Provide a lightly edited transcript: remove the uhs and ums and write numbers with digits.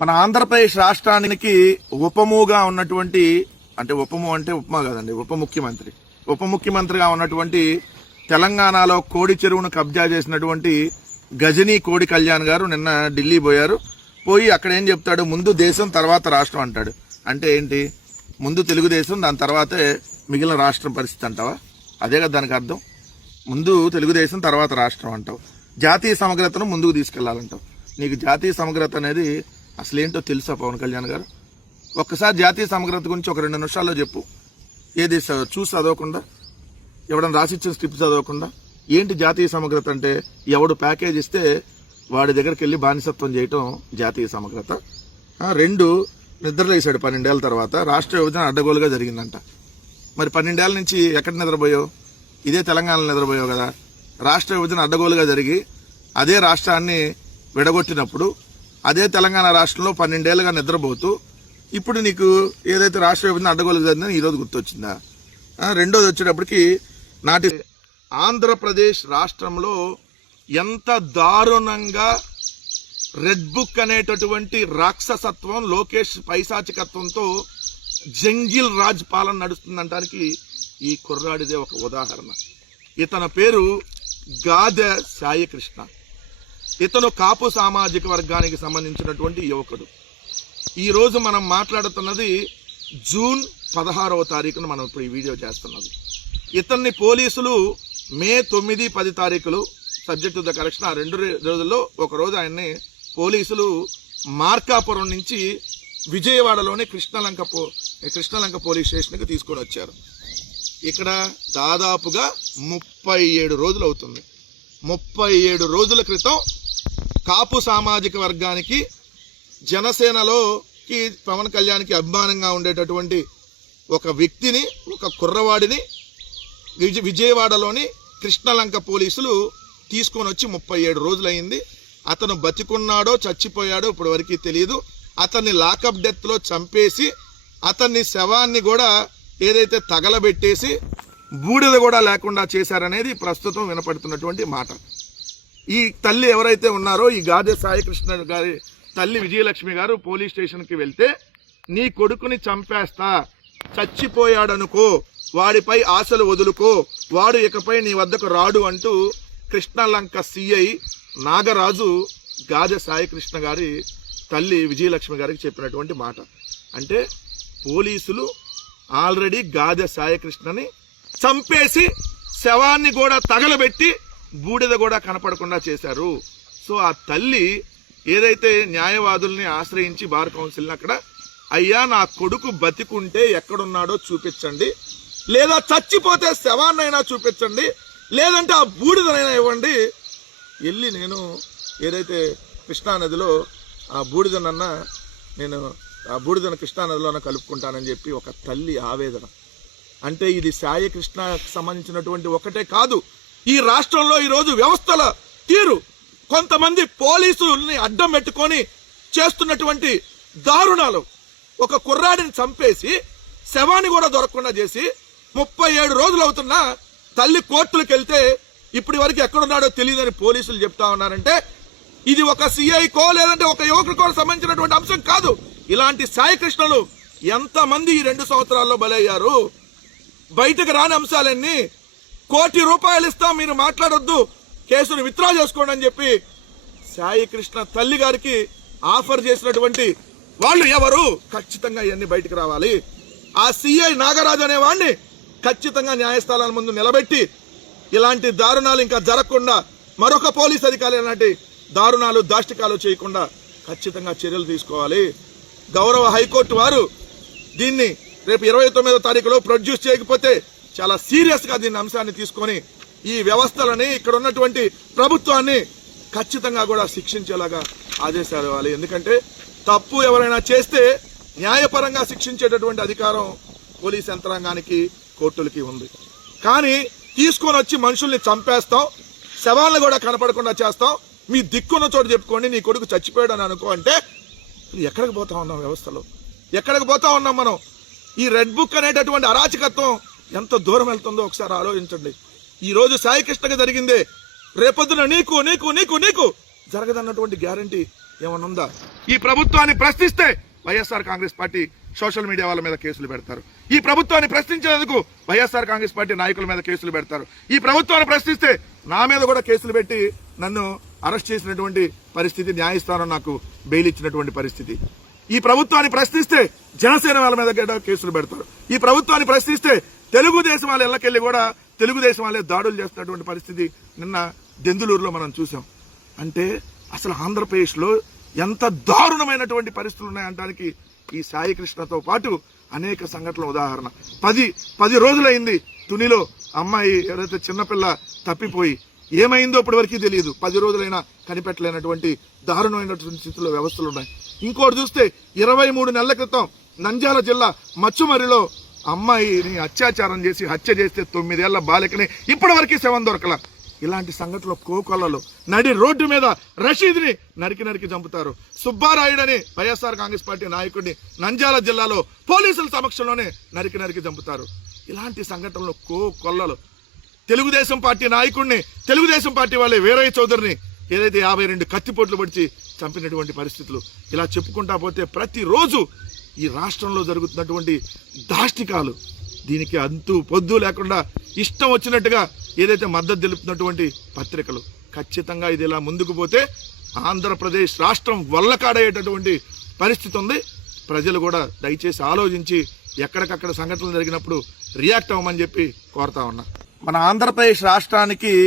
మన ఆంధ్రప్రదేశ్ రాష్ట్రానికి ఉపముగా ఉన్నటువంటి అంటే ఉపము అంటే ఉపమా కాదండి ఉప ముఖ్యమంత్రిగా ఉన్నటువంటి తెలంగాణలో కోడి చెరువును కబ్జా చేసినటువంటి గజనీ కోడి కళ్యాణ్ గారు నిన్న ఢిల్లీ పోయారు. పోయి అక్కడ ఏం చెప్తాడు, ముందు దేశం తర్వాత రాష్ట్రం అంటాడు. అంటే ఏంటి, ముందు తెలుగుదేశం దాని తర్వాతే మిగిలిన రాష్ట్రం పరిస్థితి అంటావా? అదే కదా దానికి అర్థం. ముందు తెలుగుదేశం తర్వాత రాష్ట్రం అంటావు, జాతీయ సమగ్రతను ముందుకు తీసుకెళ్లాలంటావు. నీకు జాతీయ సమగ్రత అనేది అసలేంటో తెలుసా పవన్ కళ్యాణ్ గారు? ఒక్కసారి జాతీయ సమగ్రత గురించి ఒక 2 నిమిషాల్లో చెప్పు. ఏది చూసి చదవకుండా, ఎవడన్నా రాసిచ్చిన స్క్రిప్ట్ చదవకుండా ఏంటి జాతీయ సమగ్రత అంటే? ఎవడు ప్యాకేజ్ ఇస్తే వాడి దగ్గరికి వెళ్ళి బానిసత్వం చేయటం జాతీయ సమగ్రత. 2 నిద్రలేసాడు 12 ఏళ్ల తర్వాత. రాష్ట్ర విభజన అడ్డగోలుగా జరిగిందంట. మరి 12 ఏళ్ల నుంచి ఎక్కడ నిద్రపోయావు? ఇదే తెలంగాణలో నిద్రపోయావు కదా. రాష్ట్ర విభజన అడ్డగోలుగా జరిగి అదే రాష్ట్రాన్ని విడగొట్టినప్పుడు అదే తెలంగాణ రాష్ట్రంలో 12 ఏళ్లుగా నిద్రపోతూ ఇప్పుడు నీకు ఏదైతే రాష్ట్ర విభజన అడ్డగోలుగా జరిగిందని ఈరోజు గుర్తొచ్చిందా? రెండోది వచ్చేటప్పటికి నాటి ఆంధ్రప్రదేశ్ రాష్ట్రంలో ఎంత దారుణంగా రెడ్ బుక్ అనేటటువంటి రాక్షసత్వం, లోకేష్ పైశాచికత్వంతో జంగిల్ రాజ్ పాలన నడుస్తుందంటానికి ఈ కుర్రాడిదే ఒక ఉదాహరణ. ఇతని పేరు గాదె సాయికృష్ణ. ఇతను కాపు సామాజిక వర్గానికి సంబంధించినటువంటి యువకుడు. ఈ రోజు మనం మాట్లాడుతున్నది జూన్ 16వ తారీఖున మనం ఇప్పుడు ఈ వీడియో చేస్తున్నది. ఇతన్ని పోలీసులు మే 9, 10 తారీఖులు సబ్జెక్ట్ టు ద కరెక్షన్, ఆ 2 రోజుల్లో ఒక రోజు ఆయన్ని పోలీసులు మార్కాపురం నుంచి విజయవాడలోని కృష్ణలంక పోలీస్ స్టేషన్కి తీసుకొని వచ్చారు. ఇక్కడ దాదాపుగా 37 రోజులు అవుతుంది. 37 రోజుల క్రితం కాపు సామాజిక వర్గానికి, జనసేనలోకి పవన్ కళ్యాణ్కి అభిమానంగా ఉండేటటువంటి ఒక వ్యక్తిని, ఒక కుర్రవాడిని విజయవాడలోని కృష్ణలంక పోలీసులు తీసుకొని వచ్చి 37 రోజులైంది. అతను బతికున్నాడో చచ్చిపోయాడో ఇప్పటి వరకు తెలియదు. అతన్ని లాకప్ డెత్ లో చంపేసి అతన్ని శవాన్ని కూడా ఏదైతే తగలబెట్టేసి బూడిద కూడా లేకుండా చేశారనేది ప్రస్తుతం వినపడుతున్నటువంటి మాట. ఈ తల్లి ఎవరైతే ఉన్నారో, ఈ గాదె సాయికృష్ణ గారి తల్లి విజయలక్ష్మి గారు పోలీస్ స్టేషన్కి వెళ్తే, నీ కొడుకుని చంపేస్తా, చచ్చిపోయాడనుకో, వాడిపై ఆశలు వదులుకో, వాడు ఇకపై నీ వద్దకు రాడు అంటూ కృష్ణలంక సిఐ నాగరాజు గాదె సాయికృష్ణ గారి తల్లి విజయలక్ష్మి గారికి చెప్పినటువంటి మాట. అంటే పోలీసులు ఆల్రెడీ గాదె సాయికృష్ణని చంపేసి శవాన్ని కూడా తగలబెట్టి బూడిద కూడా కనపడకుండా చేశారు. సో ఆ తల్లి ఏదైతే న్యాయవాదుల్ని ఆశ్రయించి బార్ కౌన్సిల్ని అక్కడ, అయ్యా నా కొడుకు బతికుంటే ఎక్కడున్నాడో చూపించండి, లేదా చచ్చిపోతే శవాన్నైనా చూపించండి, లేదంటే ఆ బూడిదనైనా ఇవ్వండి, వెళ్ళి నేను ఏదైతే కృష్ణానదిలో ఆ బూడిదనన్నా నేను ఆ బూడిదను కృష్ణానదిలోనే కలుపుకుంటానని చెప్పి ఒక తల్లి ఆవేదన. అంటే ఇది సాయికృష్ణకు సంబంధించినటువంటి ఒకటే కాదు, ఈ రాష్ట్రంలో ఈరోజు వ్యవస్థల తీరు, కొంతమంది పోలీసుల్ని అడ్డం పెట్టుకొని చేస్తున్నటువంటి దారుణాలు. ఒక కుర్రాడిని చంపేసి శవాన్ని కూడా దొరకకుండా చేసి 37 రోజులు అవుతున్నా తల్లి కోర్టులకు వెళ్తే ఇప్పటి వరకు ఎక్కడున్నాడో తెలియదని పోలీసులు చెప్తా ఉన్నారంటే ఇది ఒక సిఐకో లేదంటే ఒక యువకుడికో సంబంధించినటువంటి అంశం కాదు. ఇలాంటి సాయికృష్ణలు ఎంతమంది ఈ 2 సంవత్సరాల్లో బలయ్యారు. బయటకు రాని అంశాలన్నీ, ₹1 కోటి ఇస్తాం మీరు మాట్లాడొద్దు, కేసును విత్డ్రా చేసుకోండి అని చెప్పి సాయికృష్ణ తల్లి గారికి ఆఫర్ చేసినటువంటి వాళ్ళు ఎవరు? ఖచ్చితంగా ఇవన్నీ బయటకు రావాలి. ఆ సిఐ నాగరాజు అనే వాడిని ఖచ్చితంగా న్యాయస్థానాల ముందు నిలబెట్టి ఇలాంటి దారుణాలు ఇంకా జరగకుండా, మరొక పోలీస్ అధికారి ఇలాంటి దారుణాలు దాష్టికాలు చేయకుండా ఖచ్చితంగా చర్యలు తీసుకోవాలి. గౌరవ హైకోర్టు వారు దీన్ని రేపు 29వ తారీఖులో ప్రొడ్యూస్ చేయకపోతే చాలా సీరియస్ గా దీన్ని అంశాన్ని తీసుకొని ఈ వ్యవస్థలని, ఇక్కడ ఉన్నటువంటి ప్రభుత్వాన్ని ఖచ్చితంగా కూడా శిక్షించేలాగా ఆదేశాలు ఇవ్వాలి. ఎందుకంటే తప్పు ఎవరైనా చేస్తే న్యాయపరంగా శిక్షించేటటువంటి అధికారం పోలీస్ యంత్రాంగానికి, కోర్టులకి ఉంది. కానీ తీసుకొని వచ్చి మనుషుల్ని చంపేస్తాం, శవాలను కూడా కనపడకుండా చేస్తాం, మీ దిక్కున్న చోటు చెప్పుకోండి, నీ కొడుకు చచ్చిపోయాడు అని అనుకో అంటే ఎక్కడికి పోతా ఉన్నాం? వ్యవస్థలో ఎక్కడికి పోతా ఉన్నాం మనం? ఈ రెడ్ బుక్ అనేటటువంటి అరాచకత్వం ఎంత దూరం వెళ్తుందో ఒకసారి ఆలోచించండి. ఈ రోజు సాయికృష్ణకి జరిగిందే రేపొద్దున నీకు నీకు నీకు నీకు జరగదన్నటువంటి గ్యారంటీ ఏమన్నా ఉందా? ఈ ప్రభుత్వాన్ని ప్రశ్నిస్తే YSR Congress party social media వాళ్ళ మీద కేసులు పెడతారు. ఈ ప్రభుత్వాన్ని ప్రశ్నించేందుకు వైఎస్ఆర్ కాంగ్రెస్ పార్టీ నాయకుల మీద కేసులు పెడతారు. ఈ ప్రభుత్వాన్ని ప్రశ్నిస్తే నా మీద కూడా కేసులు పెట్టి నన్ను అరెస్ట్ చేసినటువంటి పరిస్థితి, న్యాయస్థానం నాకు బెయిల్ ఇచ్చినటువంటి పరిస్థితి. ఈ ప్రభుత్వాన్ని ప్రశ్నిస్తే జనసేన వాళ్ళ మీద కూడా కేసులు పెడతారు. ఈ ప్రభుత్వాన్ని ప్రశ్నిస్తే తెలుగుదేశం వాళ్ళ ఇళ్లకెళ్లి కూడా తెలుగుదేశం వాళ్ళే దాడులు చేస్తున్నటువంటి పరిస్థితి నిన్న దెందులూరులో మనం చూసాం. అంటే అసలు ఆంధ్రప్రదేశ్లో ఎంత దారుణమైనటువంటి పరిస్థితులు ఉన్నాయంటానికి ఈ సాయి కృష్ణతో పాటు అనేక సంఘటనల ఉదాహరణ. 10 రోజులైంది తునిలో అమ్మాయి ఎవరైతే చిన్నపిల్ల తప్పిపోయి ఏమైందో ఇప్పటి వరకు తెలియదు. 10 రోజులైనా కనిపెట్టలేనటువంటి దారుణమైనటువంటి స్థితిలో వ్యవస్థలు ఉన్నాయి. ఇంకోటి చూస్తే 23 నెలల క్రితం నంద్యాల జిల్లా మచ్చుమరిలో అమ్మాయిని అత్యాచారం చేసి హత్య చేస్తే 9 ఏళ్ల బాలికని ఇప్పటి వరకు శవం దొరకల. ఇలాంటి సంఘటనలు కోకొల్లలో నడి రోడ్డు మీద రషీద్ని నరికి చంపుతారు. సుబ్బారాయుడని వైఎస్ఆర్ కాంగ్రెస్ పార్టీ నాయకుడిని నంద్యాల జిల్లాలో పోలీసుల సమక్షంలోనే నరికి చంపుతారు. ఇలాంటి సంఘటనలు కోకొల్లలో. తెలుగుదేశం పార్టీ నాయకుడిని తెలుగుదేశం పార్టీ వాళ్ళే వీరయ్య చౌదరిని ఏదైతే 52 కత్తిపోట్లు పడిచి చంపినటువంటి పరిస్థితులు. ఇలా చెప్పుకుంటా పోతే ప్రతిరోజు ఈ రాష్ట్రంలో జరుగుతున్నటువంటి దాష్టికాలు, దీనికి అంతు పొద్దు లేకుండా ఇష్టం వచ్చినట్టుగా ఏదైతే మద్దతు తెలుపుతున్నటువంటి పత్రికలు, ఖచ్చితంగా ఇది ఇలా ముందుకు పోతే ఆంధ్రప్రదేశ్ రాష్ట్రం వల్లకాడయ్యేటటువంటి పరిస్థితి ఉంది. ప్రజలు కూడా దయచేసి ఆలోచించి ఎక్కడికక్కడ సంఘటనలు జరిగినప్పుడు రియాక్ట్ అవ్వమని చెప్పి కోరుతా ఉన్నా. మన ఆంధ్రప్రదేశ్ రాష్ట్రానికి